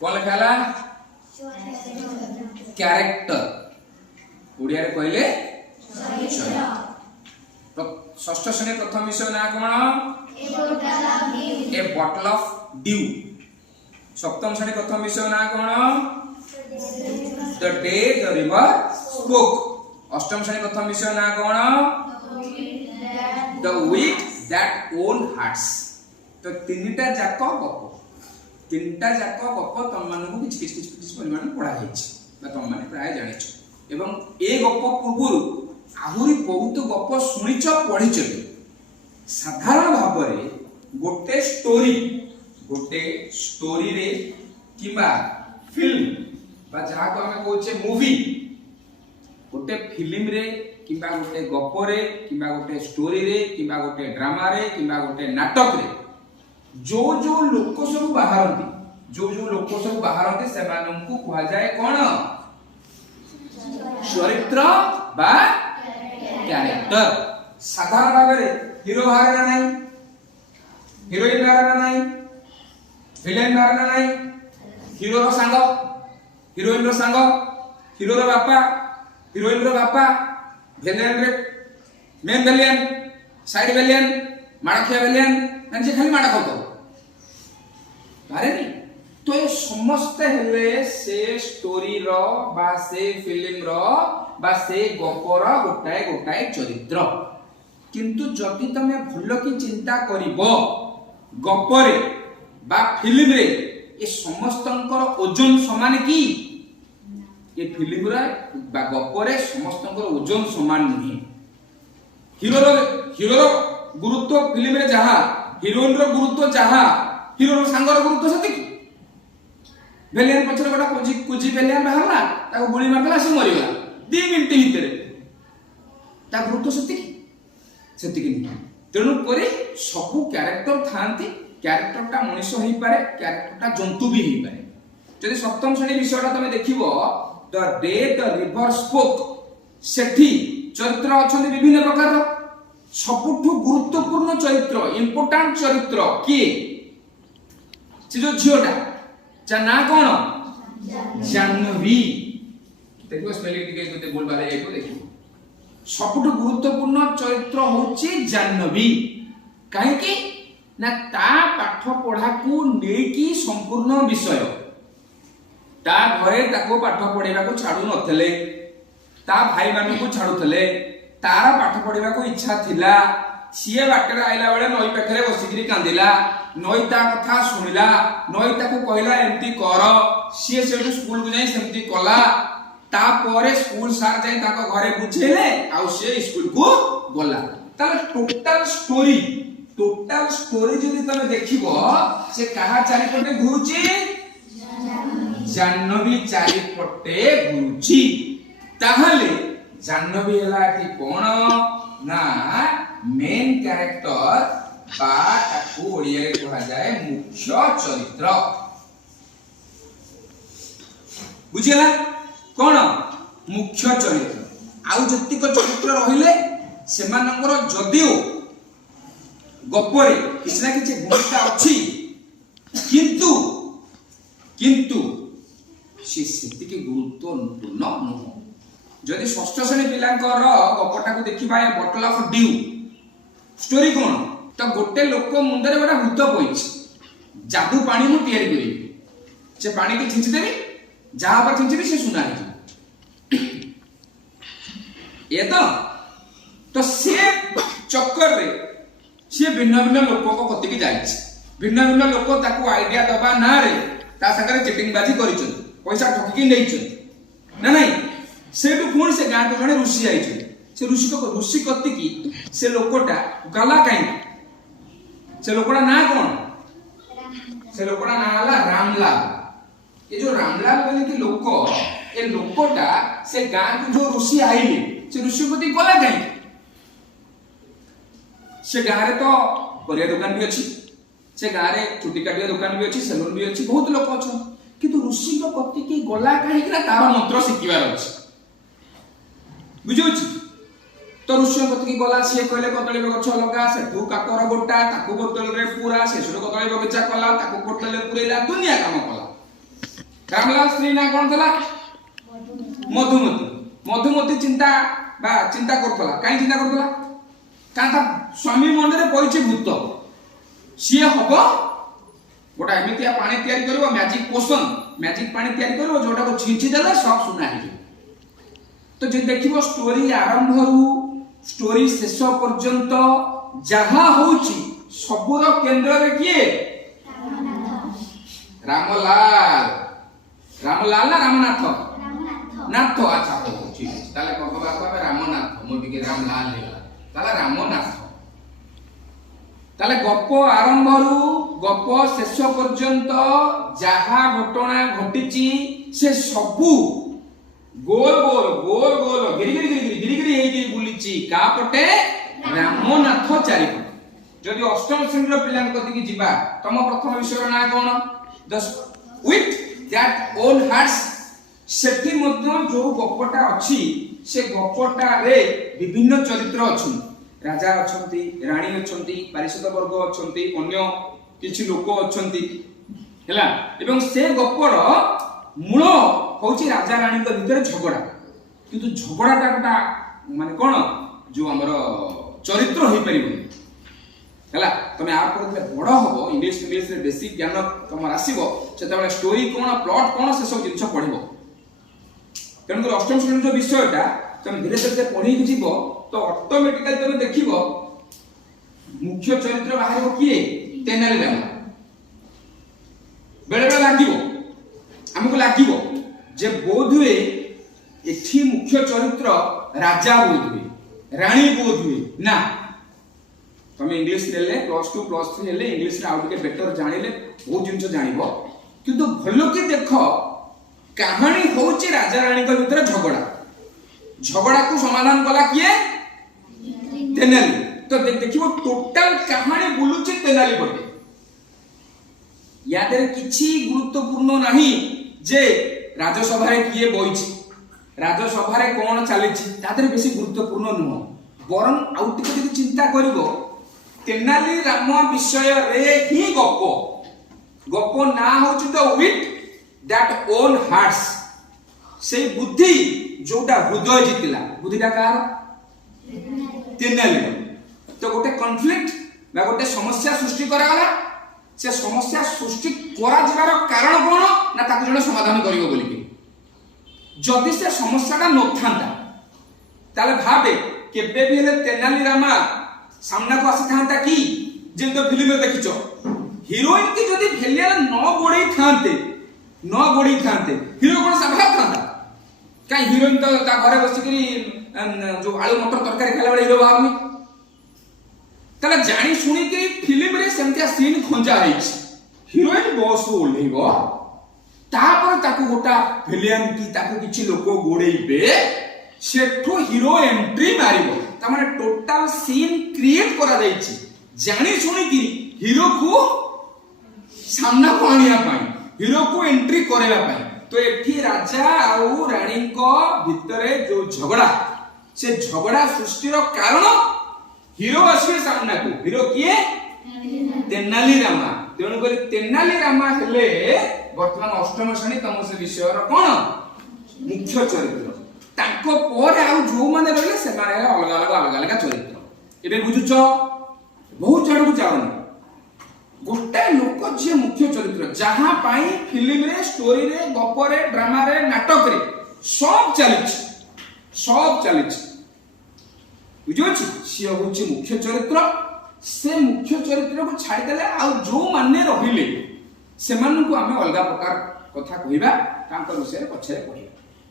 कौन लिखाला कैरेक्टर ओडिया रे कहले षष्ठ श्रेणी प्रथम विषय ना कौन ए बॉटल ऑफ ड्यू सप्तम श्रेणी प्रथम विषय ना कौन the day the river spoke अष्टम श्रेणी प्रथम विषय ना कौन the wheat that own hearts तो तीनटा जाक गप तुम मानू किछ परिमाण पढ़ा तुम मैंने प्राय जान एवं ए गप पूर्व आहुरी बहुत गप शुणिच पढ़िच साधारण भाव में गोटे स्टोरी रे किबा फिल्म बा जहा को हमें कहूचे मूवी गोटे फिल्म रे किबा गोटे गप रे किबा गोटे स्टोरी रे किबा गोटे ड्रामा रे किबा गोटे नाटक रे जो लोक सब बाहरती से माननकु कहा जाए कौन चरित्र बा कैरेक्टर साधारण भाव में हीरो बाहर ना नहीं हिरोइन बाहर ना नहीं विलेन बाहर ना नहीं हीरो रो सांग हिरोइन रो सांग हीरो रो बापा हिरोइन रो बापा विलेन रे मेन विलेन साइड विलेन माड़खिया विलेन जे खाली माड़ा खातो बारे नहीं तो ये समस्त हेले से स्टोरी रो बा से फिल्म रो बा से गपर गोटाए चरित्र किंतु जदि तमे भलो की चिंता करिवो गपरे बा फिल्म रे ये समस्तंकर ओजन समान की ये फिल्म रे बा गपरे समस्तंकर ओजन समान नहीं हीरो गुरुत्व फिल्म रे जहा हीरोइन रो गुरुत्व जहा हीरो रो सांगर गुरुत्व सती भेलियन पछरे गोटा कुजी भेलियन बाहरला ताको गुली मारला से मरिगला 2 मिनिट भितर ता गुरुत्व सती नहीं तेणु करे सबु कैरेक्टर थांती कैरेक्टरटा मनुष्य होई पारे कैरेक्टरटा जंतु भी होई पारे जदि सप्तम श्रेणी विषयटा तमे देखिबो the day the river spoke सेठी चरित्र अछन विभिन्न प्रकार सबुठु गुरुत्वपूर्ण चरित्र इंपोर्टेंट चरित्र की से जो झियोटा जा ना कोन जाह्नवी देखो स्पेलिंग टिके गोटे बोल बारे एको देखिबो सबुठु गुरुत्वपूर्ण चरित्र होची जाह्नवी काहे कि ना ता पाठ पढ़ा को नेकी संपूर्ण विषय ता घरे ताको पाठ पढ़ेबा को छाडू नथले ता भाई मानु को छाडुथले तार पाठ पढ़ेबा को इच्छा थिला सीए बाटर आइला बेले नई पाखरे बसिकरी कांदिला नई ता कथा सुनिला नई ताको कहला एंती कर सीए सेठु स्कूल को जाई सेमती कला ता परे स्कूल सार जाई ताको घरे बुझेले आ से स्कूल को गला ताले टोटल स्टोरी जदि तमे देखिबो से कहा चारि पटे घुरुची जाह्नवी चारि पटे घुरुची ताहले जाह्नवी हला कि कोन ना मेन कैरेक्टर बा ताकू ओडिया रे कहा जाए मुख्य चरित्र बुझिला कोन मुख्य चरित्र आउ जतिक चरित्र रहिले सेमानंकर जदिओ गपरे किछ ना किछ भूमिका अछि किंतु से सेतिके गुरुत्वपूर्ण नहो जदि षष्ठ श्रेणी पिलांकर गपटा को देखिबा ए बॉटल ऑफ ड्यू स्टोरी कोन तो गोटे लोक मुंडरे गोटा भूत पइछि जादू पानी मु तयारी करी से पानी के छिंची देबी जहां पर छिंचबी से सुना है ये तो से चक्कर रे से भिन्न लोक को कति की जाइछि भिन्न लोक ताको आईडिया दबा ना रे ता संगे चिटिंग बाजी करिछन पैसा ठकी के नैछन ना नहीं सेठु पुणी से गाँ को जने ऋषि आइछन से ऋषि कति की से लोकटा गला काई से लोकटा ना कोन से लोकटा ना हला रामलाल ये जो रामलाल बोले कि लोक ए लोकटा से गाँ को जो ऋषि आइले से ऋषि कति गला काई से गाँ रे तो परिया दुकान भी अछि से गाँ रे चुटी काटिया दुकान भी अछि सैलून भी अछि बहुत लोक अछन किंतु ऋषि को कति की गला काई कि तार मंत्र शिखिबार अछि बुझुछि तो ऋषि कति की गला से कहले कदली गछ लगा सेठू काकर गोटा ताकू बोतल रे पूरा से सुरो कदली बगीचा कला ताकू बोतल रे पुरेला दुनिया काम कला रामलाल स्त्री ना कौन थला मधुमती मधुमती चिंता करतला काई चिंता करतला कांता स्वामी मन रे पइछि भूत सी हबो गोटा एमितिया पानी तैयारी करबो मैजिक पोशन मैजिक पानी तैयारी करबो जोटा को छिंची देला सब सुना हे तो जे देखिबो स्टोरी आरंभ रु स्टोरी शेष पर्यंत जहा होउछि सबुर केंद्र रे किए रामलाल रामलाल ना रामनाथ नाथ अच्छा ठीक है ताले कहबा कहबा रामनाथ मो दिके रामलाल हेला ताले रामनाथ ताले गप आरंभ रु गप शेष पर्यंत जहा घटना घटिची से सबु गोल गोल गोल गोल गिरी गिरी गिरी गिरी गिरी हेई गिरी बुलिची का पटे रामनाथ चारिपटे जदि अष्टम श्रेणी पिलान कति की जिबा तम प्रथम विषय ना कोन the with that own hearts सेठी मध्य जो गपटा अछि से गपटा रे विभिन्न चरित्र अछि राजा अछंती रानी अछंती पारिषद वर्ग अछंती अन्य किछि लोक अछंती हैला एवं से गपर मूल होछि राजा रानी के भीतर झगड़ा किंतु झगड़ाटा गोटा माने कोन जो हमर चरित्र होई परिबो हैला तमे आ पर बड़ हबो इंग्लिश रे बेसिक ज्ञान तमर आसीबो सेतबे स्टोरी कोन प्लॉट कोन से सब जिंस पढिबो तेणु अष्टम श्रेणी जो विषयटा तुम धीरे धीरे पढ़ी जीव तो ऑटोमेटिकली तुम देखिबो मुख्य चरित्र बाहर किए तेनाली रामा बेले बेले लागिबो हमको लागिबो जे बोध हुए एठी मुख्य चरित्र राजा बोध हुए रानी बोध हुए ना तुम इंग्लिश ले +2 +3 ले इंग्लिश रे आउट के बेटर जानिले बहुत जिंस जानिबो किंतु भलो के देखो कहानी होची राजा रानी के भीतर झगड़ा को समाधान कला किए तेनाली तो देखिबो टोटल कहानी बुलुची तेनाली पटे या देर किछि गुरुत्वपूर्ण नाही जे राजसभा रे किए बइछि राजसभा रे कोन चलिछि तादर बेसी गुरुत्वपूर्ण नुह बरन आउट के जदि चिंता करिवो तेनाली राम विषय रे ही गप ना होची तो विथ दैट ओन हार्ट्स से बुद्धि जोटा हृदय जितिला बुद्धिटा कार तेनाली तो गोटे कॉन्फ्लिक्ट बा गोटे समस्या सृष्टि करा गला से समस्या सृष्टि करा जिबार कारण कोन ना ताकु जणे समाधान करिवो बोली कि जदि से समस्याटा नथांता ताले भाबे केबे भी हेले तेनाली रामा सामना को आसी थांता कि जे तो फिल्म में देखिचो हीरोइन की जदि भेलियर न गोड़ी थांते हीरो कोन सभा थांता काई हीरोइन तो ता घरे बसी करी जो आलू मटर तरकारी खाला वाला हीरो बाहरनी तला जानी सुनी के फिल्म रे सेमतिया सीन खंजा हैछि हीरोइन बॉस ओलेबो तापर ताकू गोटा विलेन की ताकू किछि लोक गोडेइबे सेठो हीरो एंट्री मारिबो ता माने टोटल सीन क्रिएट करा जाईछि जानी सुनी की हीरो को सामना को आनिया पाई हीरो को एंट्री करेवा पाई तो एठी राजा आउ रानी को भितरे जो झगड़ा से झगड़ा सृष्टि रो कारण हीरो आसीबे सामना को हीरो किए तेनाली रामा तेणु करी तेनाली रामा हेले वर्तमान अष्टम श्रेणी तम से विषय रो कोन मुख्य चरित्र ताको पोरे आउ जो माने रहले से माने अलग अलग चरित्र एबे बुझुचो बहुत जड़ को जाउनी गोटे लोक जे मुख्य चरित्र जहां पाई फिल्म रे स्टोरी रे गप रे ड्रामा रे नाटक रे सब चलिछ बुझोछि से होछि मुख्य चरित्र से मुख्य चरित्र को छाड़ी देले आ जो माने रहिले से मान को हमें अलग प्रकार कथा कहिबा तांकर विषय पछरे कहिबा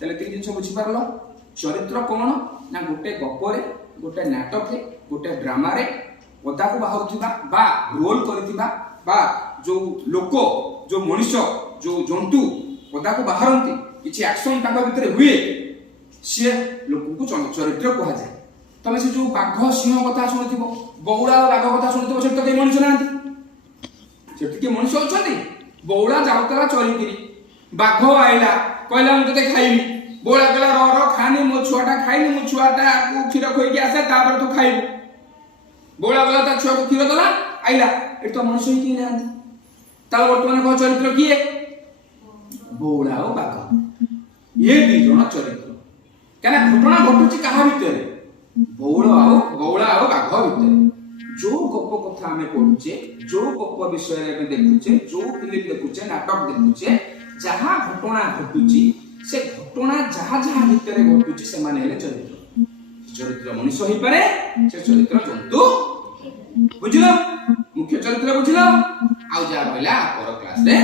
तले तीन जिंस बुझि पारलो चरित्र कोन ना गोटे गप रे गोटे नाटक रे गोटे ड्रामा रे पदा को बाहरुथिबा बा रोल करथिबा बा जो लोक जो मनुष्य जो जंतु पदा को बाहरंती किछि एक्शन ताका भितरे हुए से लोक को चरित्र कहा जाय तमे से जो बाघ सिंह कथा सुनथिबो बौला बाघ कथा सुनथिबो से तो के मनुष्य नांती से के मनुष्य अछंती बौला जाउतला चोरी करी बाघ आइला कहला हम तते खाइबी बौला कहला रो खानी मो छुआटा खाइनी मो छुआटा को खीर खोइके आसे तापर तू खाइबू बोला बोला ता छुआ को खीर दला आइला ए तो मनुष्य की नांदी ताल वर्तमान को चरित्र किए ବଉଳା ଆଉ ବାଘ ଏ ଦି ଜଣ ଚରିତ୍ର କାହିଁକିନା ଘଟଣା ଘଟୁଛି କାହା ଭିତରେ ବଉଳା ଆଉ ବାଘ ଭିତରେ ଯୋଉ ଗପ କଥା ଆମେ ପଢୁଛେ ଯୋଉ ଗପ ବିଷୟରେ ଆମେ ଦେଖୁଛେ ଯୋଉ ଫିଲ୍ମ ଦେଖୁଛେ ନାଟକ ଦେଖୁଛେ ଯାହା ଘଟଣା ଘଟୁଛି ସେ ଘଟଣା ଯାହା ଯାହା ଭିତରେ ଘଟୁଛି ସେମାନେ ହେଲେ ଚରିତ୍ର ମଣିଷ ହେଇପାରେ ସେ ଚରିତ୍ର ଜନ୍ତୁ ବୁଝିଲ ମୁଖ୍ୟ ଚରିତ୍ର ବୁଝିଲ ଆଉ ଯାହା ରହିଲା ପର କ୍ଲାସରେ